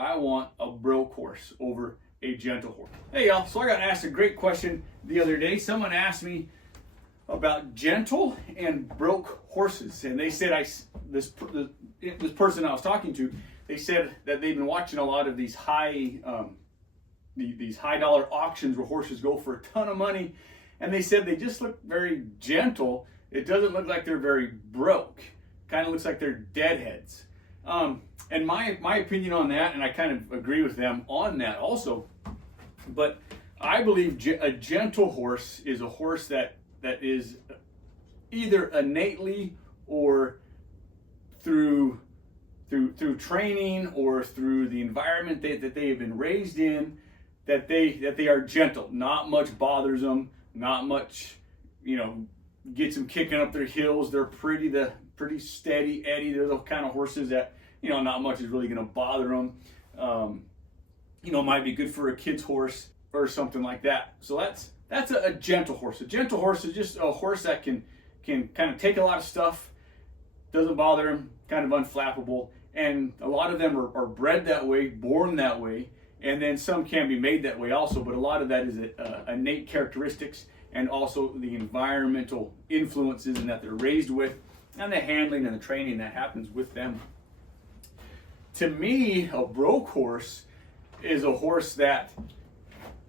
I want a broke horse over a gentle horse. Hey y'all, so I got asked a great question the other day. Someone asked me about gentle and broke horses, and they said this person I was talking to, they said that they've been watching a lot of these high dollar auctions where horses go for a ton of money, and they said they just look very gentle. It doesn't look like they're very broke. Kind of looks like they're deadheads. And my opinion on that, and I kind of agree with them on that also, but I believe a gentle horse is a horse that is either innately or through training or through the environment that they have been raised in, that they are gentle. Not much bothers them. Not much, gets them kicking up their heels. They're pretty steady Eddie. They're the kind of horses that not much is really going to bother them. Might be good for a kid's horse or something like that. So that's a gentle horse. A gentle horse is just a horse that can kind of take a lot of stuff, doesn't bother him, kind of unflappable. And a lot of them are bred that way, born that way, and then some can be made that way also, but a lot of that is innate characteristics and also the environmental influences and that they're raised with, and the handling and the training that happens with them. To me, a broke horse is a horse that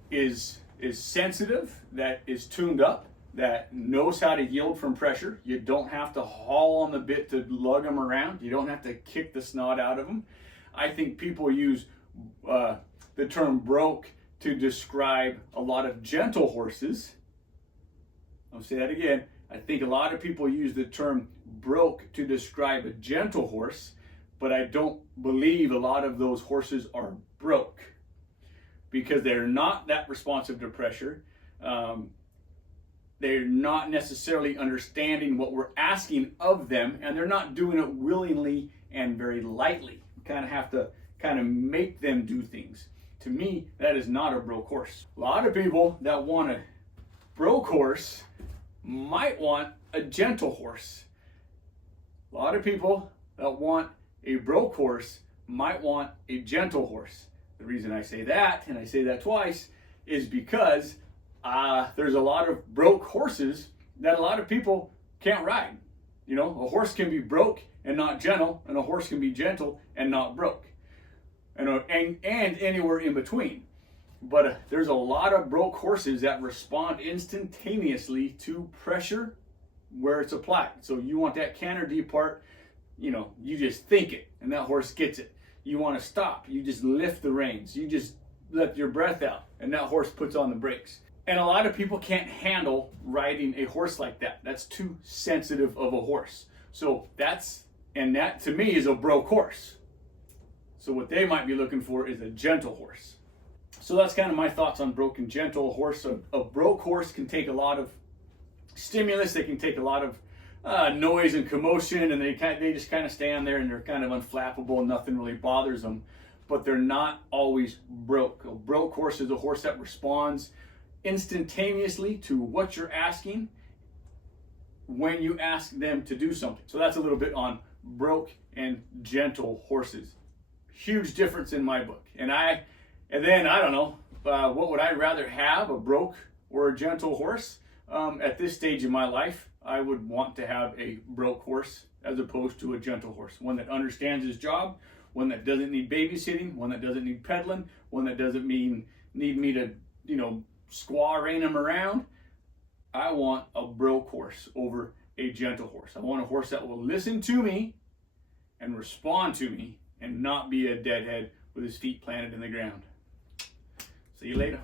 is sensitive, that is tuned up, that knows how to yield from pressure. You don't have to haul on the bit to lug them around. You don't have to kick the snot out of them. I think people use the term broke to describe a lot of gentle horses. I'll say that again. I think a lot of people use the term broke to describe a gentle horse, but I don't believe a lot of those horses are broke because they're not that responsive to pressure. They're not necessarily understanding what we're asking of them, and they're not doing it willingly and very lightly. You kind of have to make them do things. To me, that is not a broke horse. A lot of people that want a broke horse might want a gentle horse. A lot of people that want a broke horse might want a gentle horse. The reason I say that, and I say that twice, is because there's a lot of broke horses that a lot of people can't ride. A horse can be broke and not gentle, and a horse can be gentle and not broke, and anywhere in between. But there's a lot of broke horses that respond instantaneously to pressure where it's applied. So you want that canter depart, you just think it, and that horse gets it. You want to stop, you just lift the reins, you just let your breath out, and that horse puts on the brakes. And a lot of people can't handle riding a horse like that. That's too sensitive of a horse. So that to me is a broke horse. So what they might be looking for is a gentle horse. So that's kind of my thoughts on broke and gentle horse. A broke horse can take a lot of stimulus. They can take a lot of noise and commotion, and they just kind of stand there and they're kind of unflappable and nothing really bothers them. But they're not always broke. A broke horse is a horse that responds instantaneously to what you're asking when you ask them to do something. So that's a little bit on broke and gentle horses. Huge difference in my book. And then I don't know, what would I rather have, a broke or a gentle horse? At this stage in my life, I would want to have a broke horse as opposed to a gentle horse. One that understands his job, one that doesn't need babysitting, one that doesn't need peddling, one that doesn't need me to, squaw rein him around. I want a broke horse over a gentle horse. I want a horse that will listen to me and respond to me and not be a deadhead with his feet planted in the ground. See you later.